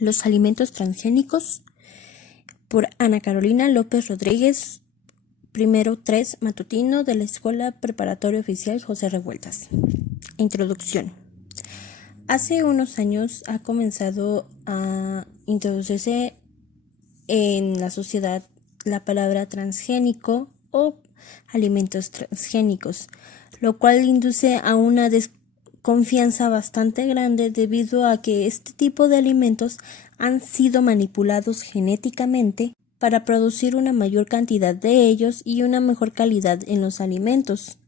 Los alimentos transgénicos, por Ana Carolina López Rodríguez, primero 3 matutino de la Escuela Preparatoria Oficial José Revueltas. Introducción. Hace unos años ha comenzado a introducirse en la sociedad la palabra transgénico o alimentos transgénicos, lo cual induce a una desconfianza bastante grande debido a que este tipo de alimentos han sido manipulados genéticamente para producir una mayor cantidad de ellos y una mejor calidad en los alimentos.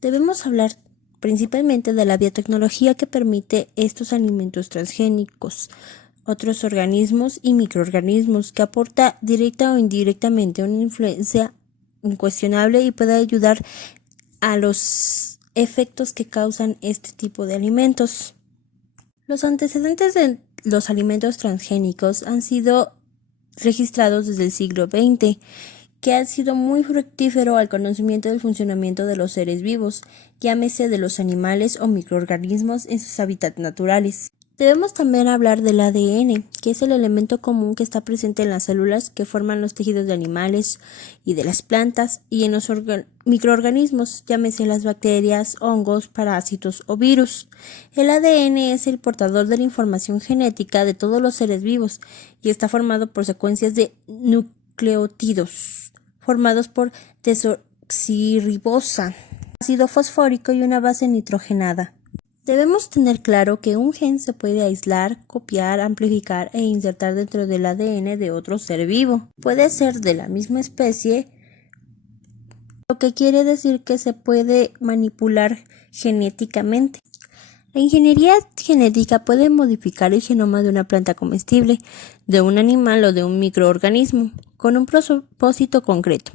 Debemos hablar principalmente de la biotecnología que permite estos alimentos transgénicos, otros organismos y microorganismos que aporta directa o indirectamente una influencia incuestionable y puede ayudar a los efectos que causan este tipo de alimentos. Los antecedentes de los alimentos transgénicos han sido registrados desde el siglo XX, que ha sido muy fructífero al conocimiento del funcionamiento de los seres vivos, llámese de los animales o microorganismos en sus hábitats naturales. Debemos también hablar del ADN, que es el elemento común que está presente en las células que forman los tejidos de animales y de las plantas y en los microorganismos, llámese las bacterias, hongos, parásitos o virus. El ADN es el portador de la información genética de todos los seres vivos y está formado por secuencias de nucleótidos formados por desoxirribosa, ácido fosfórico y una base nitrogenada. Debemos tener claro que un gen se puede aislar, copiar, amplificar e insertar dentro del ADN de otro ser vivo. Puede ser de la misma especie, lo que quiere decir que se puede manipular genéticamente. La ingeniería genética puede modificar el genoma de una planta comestible, de un animal o de un microorganismo, con un propósito concreto.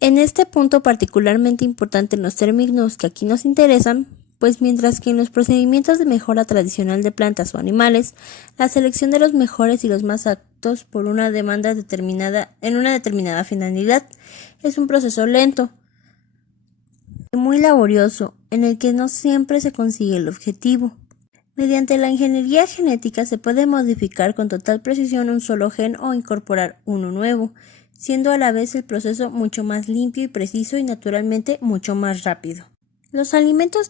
En este punto particularmente importante en los términos que aquí nos interesan, pues mientras que en los procedimientos de mejora tradicional de plantas o animales, la selección de los mejores y los más aptos por una demanda determinada en una determinada finalidad es un proceso lento y muy laborioso, en el que no siempre se consigue el objetivo. Mediante la ingeniería genética se puede modificar con total precisión un solo gen o incorporar uno nuevo, siendo a la vez el proceso mucho más limpio y preciso y naturalmente mucho más rápido. Los alimentos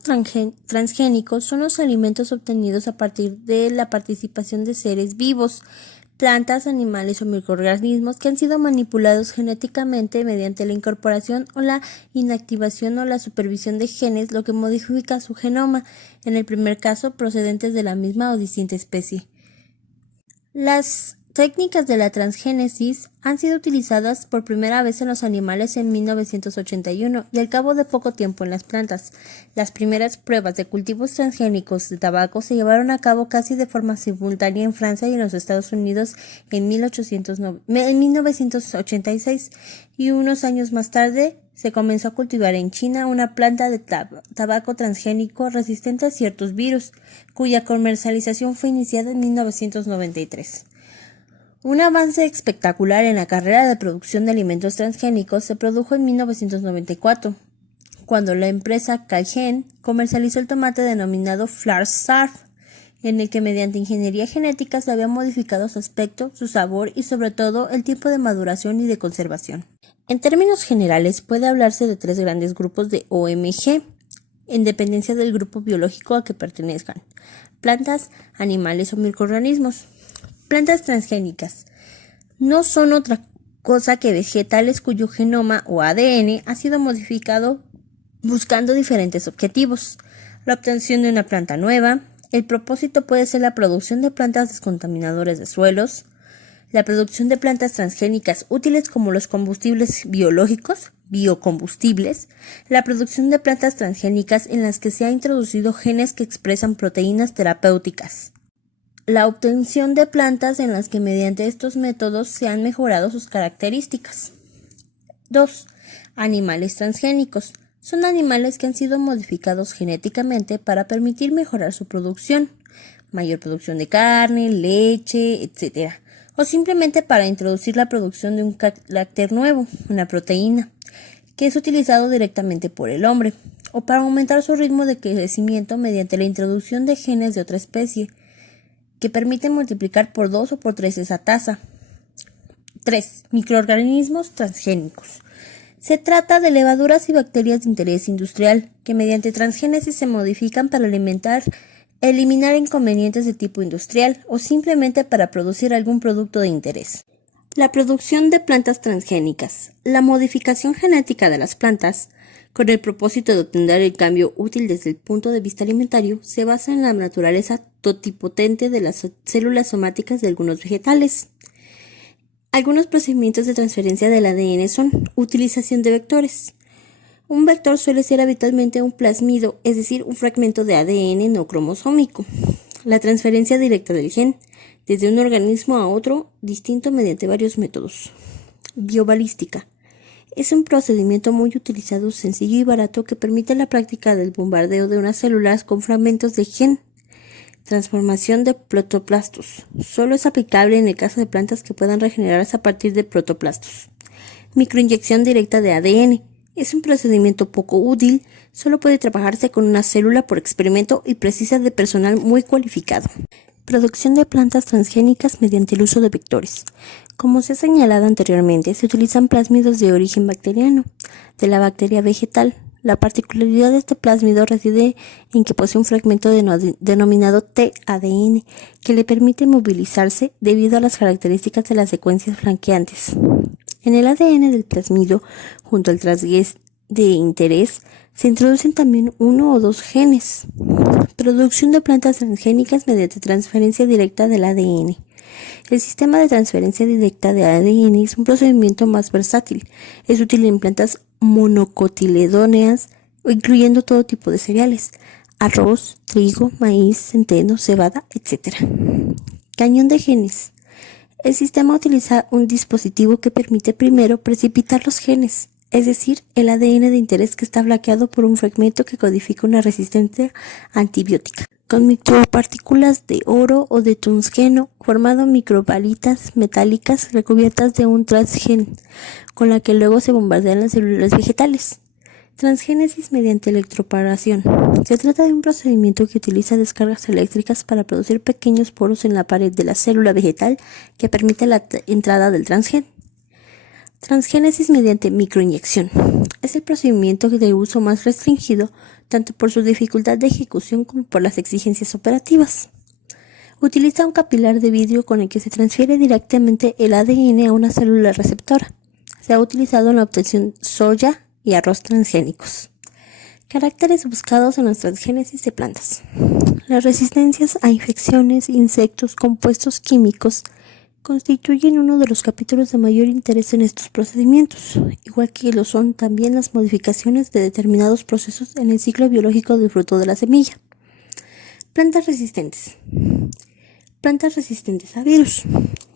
transgénicos son los alimentos obtenidos a partir de la participación de seres vivos, plantas, animales o microorganismos que han sido manipulados genéticamente mediante la incorporación o la inactivación o la supervisión de genes, lo que modifica su genoma, en el primer caso procedentes de la misma o distinta especie. Las técnicas de la transgénesis han sido utilizadas por primera vez en los animales en 1981 y al cabo de poco tiempo en las plantas. Las primeras pruebas de cultivos transgénicos de tabaco se llevaron a cabo casi de forma simultánea en Francia y en los Estados Unidos en 1986 y unos años más tarde se comenzó a cultivar en China una planta de tabaco transgénico resistente a ciertos virus, cuya comercialización fue iniciada en 1993. Un avance espectacular en la carrera de producción de alimentos transgénicos se produjo en 1994, cuando la empresa Caigen comercializó el tomate denominado Flairsarf, en el que mediante ingeniería genética se había modificado su aspecto, su sabor y sobre todo el tiempo de maduración y de conservación. En términos generales puede hablarse de 3 grandes grupos de OMG, en dependencia del grupo biológico a que pertenezcan: plantas, animales o microorganismos. Plantas transgénicas no son otra cosa que vegetales cuyo genoma o ADN ha sido modificado buscando diferentes objetivos. La obtención de una planta nueva. El propósito puede ser la producción de plantas descontaminadoras de suelos, la producción de plantas transgénicas útiles como los combustibles biológicos, biocombustibles, la producción de plantas transgénicas en las que se ha introducido genes que expresan proteínas terapéuticas. La obtención de plantas en las que mediante estos métodos se han mejorado sus características. 2. Animales transgénicos. Son animales que han sido modificados genéticamente para permitir mejorar su producción, mayor producción de carne, leche, etc. O simplemente para introducir la producción de un carácter nuevo, una proteína, que es utilizado directamente por el hombre, o para aumentar su ritmo de crecimiento mediante la introducción de genes de otra especie. que permiten multiplicar por 2 o por 3 esa tasa. 3. Microorganismos transgénicos. Se trata de levaduras y bacterias de interés industrial que mediante transgénesis se modifican para eliminar inconvenientes de tipo industrial o simplemente para producir algún producto de interés. La producción de plantas transgénicas. La modificación genética de las plantas, con el propósito de obtener el cambio útil desde el punto de vista alimentario, se basa en la naturaleza totipotente de las células somáticas de algunos vegetales. Algunos procedimientos de transferencia del ADN son utilización de vectores. Un vector suele ser habitualmente un plásmido, es decir, un fragmento de ADN no cromosómico. La transferencia directa del gen, desde un organismo a otro distinto mediante varios métodos. Biobalística. Es un procedimiento muy utilizado, sencillo y barato que permite la práctica del bombardeo de unas células con fragmentos de gen. Transformación de protoplastos. Solo es aplicable en el caso de plantas que puedan regenerarse a partir de protoplastos. Microinyección directa de ADN. Es un procedimiento poco útil, solo puede trabajarse con una célula por experimento y precisa de personal muy cualificado. Producción de plantas transgénicas mediante el uso de vectores. Como se ha señalado anteriormente, se utilizan plásmidos de origen bacteriano, de la bacteria vegetal. La particularidad de este plásmido reside en que posee un fragmento denominado tADN, que le permite movilizarse debido a las características de las secuencias flanqueantes. En el ADN del plásmido, junto al transgués de interés, se introducen también 1 o 2 genes. Producción de plantas transgénicas mediante transferencia directa del ADN. El sistema de transferencia directa de ADN es un procedimiento más versátil. Es útil en plantas monocotiledóneas, incluyendo todo tipo de cereales: arroz, trigo, maíz, centeno, cebada, etc. Cañón de genes. El sistema utiliza un dispositivo que permite primero precipitar los genes, es decir, el ADN de interés que está bloqueado por un fragmento que codifica una resistencia antibiótica, con micropartículas de oro o de tungsteno, formando microbalitas metálicas recubiertas de un transgen, con la que luego se bombardean las células vegetales. Transgénesis mediante electroporación. Se trata de un procedimiento que utiliza descargas eléctricas para producir pequeños poros en la pared de la célula vegetal que permite la entrada del transgen. Transgénesis mediante microinyección. Es el procedimiento de uso más restringido, tanto por su dificultad de ejecución como por las exigencias operativas. Utiliza un capilar de vidrio con el que se transfiere directamente el ADN a una célula receptora. Se ha utilizado en la obtención soya y arroz transgénicos. Caracteres buscados en las transgénesis de plantas. Las resistencias a infecciones, insectos, compuestos químicos constituyen uno de los capítulos de mayor interés en estos procedimientos, igual que lo son también las modificaciones de determinados procesos en el ciclo biológico del fruto de la semilla. Plantas resistentes. Plantas resistentes a virus.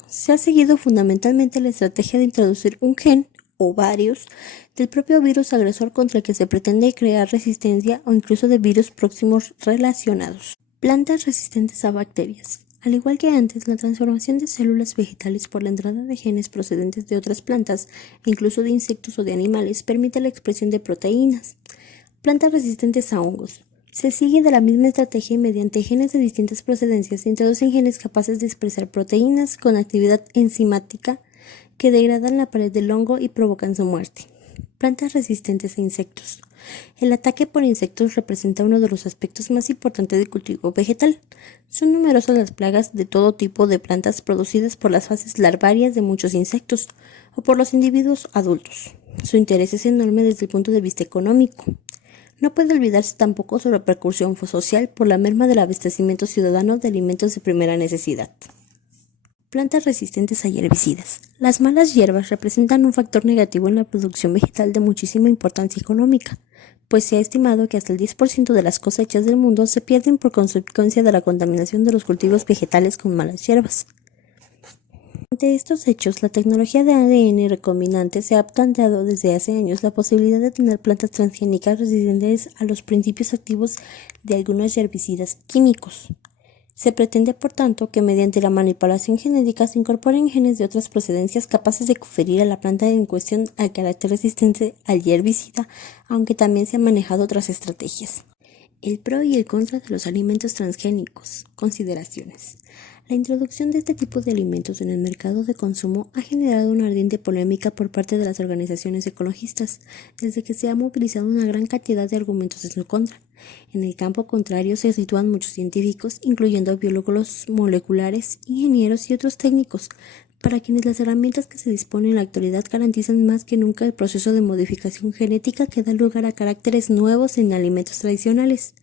Se ha seguido fundamentalmente la estrategia de introducir un gen o varios del propio virus agresor contra el que se pretende crear resistencia o incluso de virus próximos relacionados. Plantas resistentes a bacterias. Al igual que antes, la transformación de células vegetales por la entrada de genes procedentes de otras plantas, incluso de insectos o de animales, permite la expresión de proteínas. Plantas resistentes a hongos. Se sigue de la misma estrategia y mediante genes de distintas procedencias se introducen genes capaces de expresar proteínas con actividad enzimática que degradan la pared del hongo y provocan su muerte. Plantas resistentes a insectos. El ataque por insectos representa uno de los aspectos más importantes del cultivo vegetal. Son numerosas las plagas de todo tipo de plantas producidas por las fases larvarias de muchos insectos o por los individuos adultos. Su interés es enorme desde el punto de vista económico. No puede olvidarse tampoco su repercusión social por la merma del abastecimiento ciudadano de alimentos de primera necesidad. Plantas resistentes a herbicidas. Las malas hierbas representan un factor negativo en la producción vegetal de muchísima importancia económica, pues se ha estimado que hasta el 10% de las cosechas del mundo se pierden por consecuencia de la contaminación de los cultivos vegetales con malas hierbas. Ante estos hechos, la tecnología de ADN recombinante se ha planteado desde hace años la posibilidad de tener plantas transgénicas resistentes a los principios activos de algunos herbicidas químicos. Se pretende, por tanto, que mediante la manipulación genética se incorporen genes de otras procedencias capaces de conferir a la planta en cuestión el carácter resistente al herbicida, aunque también se han manejado otras estrategias. El pro y el contra de los alimentos transgénicos. Consideraciones. La introducción de este tipo de alimentos en el mercado de consumo ha generado una ardiente polémica por parte de las organizaciones ecologistas, desde que se ha movilizado una gran cantidad de argumentos en su contra. En el campo contrario se sitúan muchos científicos, incluyendo biólogos moleculares, ingenieros y otros técnicos, para quienes las herramientas que se disponen en la actualidad garantizan más que nunca el proceso de modificación genética que da lugar a caracteres nuevos en alimentos tradicionales.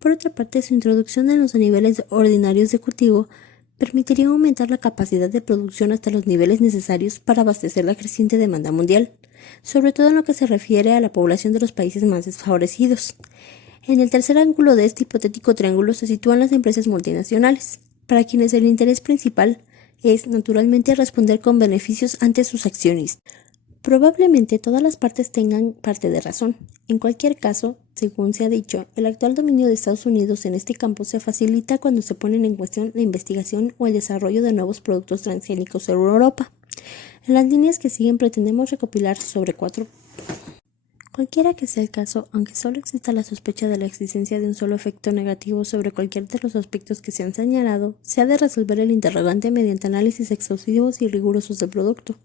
Por otra parte, su introducción en los niveles ordinarios de cultivo permitiría aumentar la capacidad de producción hasta los niveles necesarios para abastecer la creciente demanda mundial, sobre todo en lo que se refiere a la población de los países más desfavorecidos. En el tercer ángulo de este hipotético triángulo se sitúan las empresas multinacionales, para quienes el interés principal es, naturalmente, responder con beneficios ante sus accionistas. Probablemente todas las partes tengan parte de razón. En cualquier caso, según se ha dicho, el actual dominio de Estados Unidos en este campo se facilita cuando se ponen en cuestión la investigación o el desarrollo de nuevos productos transgénicos en Europa. En las líneas que siguen pretendemos recopilar sobre 4. Cualquiera que sea el caso, aunque solo exista la sospecha de la existencia de un solo efecto negativo sobre cualquier de los aspectos que se han señalado, se ha de resolver el interrogante mediante análisis exhaustivos y rigurosos del producto.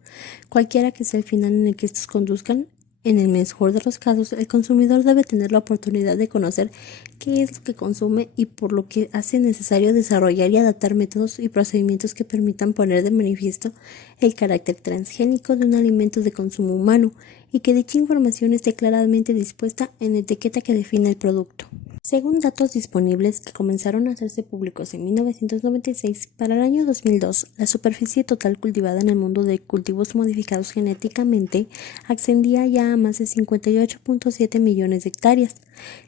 Cualquiera que sea el final en el que estos conduzcan, en el mejor de los casos, el consumidor debe tener la oportunidad de conocer qué es lo que consume y por lo que hace necesario desarrollar y adaptar métodos y procedimientos que permitan poner de manifiesto el carácter transgénico de un alimento de consumo humano y que dicha información esté claramente dispuesta en la etiqueta que define el producto. Según datos disponibles que comenzaron a hacerse públicos en 1996, para el año 2002, la superficie total cultivada en el mundo de cultivos modificados genéticamente ascendía ya a más de 58.7 millones de hectáreas,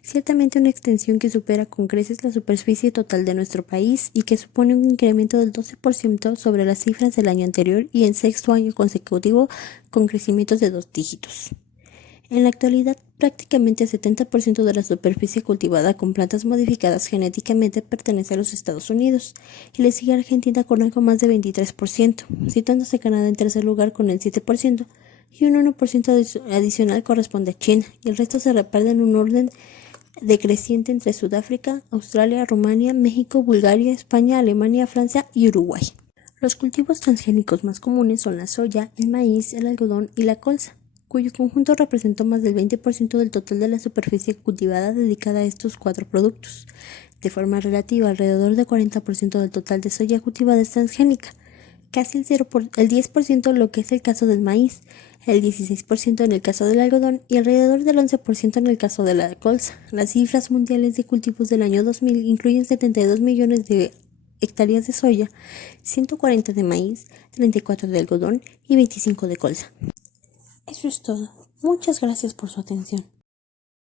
ciertamente una extensión que supera con creces la superficie total de nuestro país y que supone un incremento del 12% sobre las cifras del año anterior y el sexto año consecutivo con crecimientos de 2 dígitos. En la actualidad, prácticamente el 70% de la superficie cultivada con plantas modificadas genéticamente pertenece a los Estados Unidos, y le sigue Argentina con algo más de 23%, situándose Canadá en tercer lugar con el 7%, y un 1% adicional corresponde a China, y el resto se reparte en un orden decreciente entre Sudáfrica, Australia, Rumania, México, Bulgaria, España, Alemania, Francia y Uruguay. Los cultivos transgénicos más comunes son la soya, el maíz, el algodón y la colza, cuyo conjunto representó más del 20% del total de la superficie cultivada dedicada a estos 4 productos. De forma relativa, alrededor del 40% del total de soya cultivada es transgénica, casi el 10% en lo que es el caso del maíz, el 16% en el caso del algodón y alrededor del 11% en el caso de la colza. Las cifras mundiales de cultivos del año 2000 incluyen 72 millones de hectáreas de soya, 140 de maíz, 34 de algodón y 25 de colza. Eso es todo. Muchas gracias por su atención.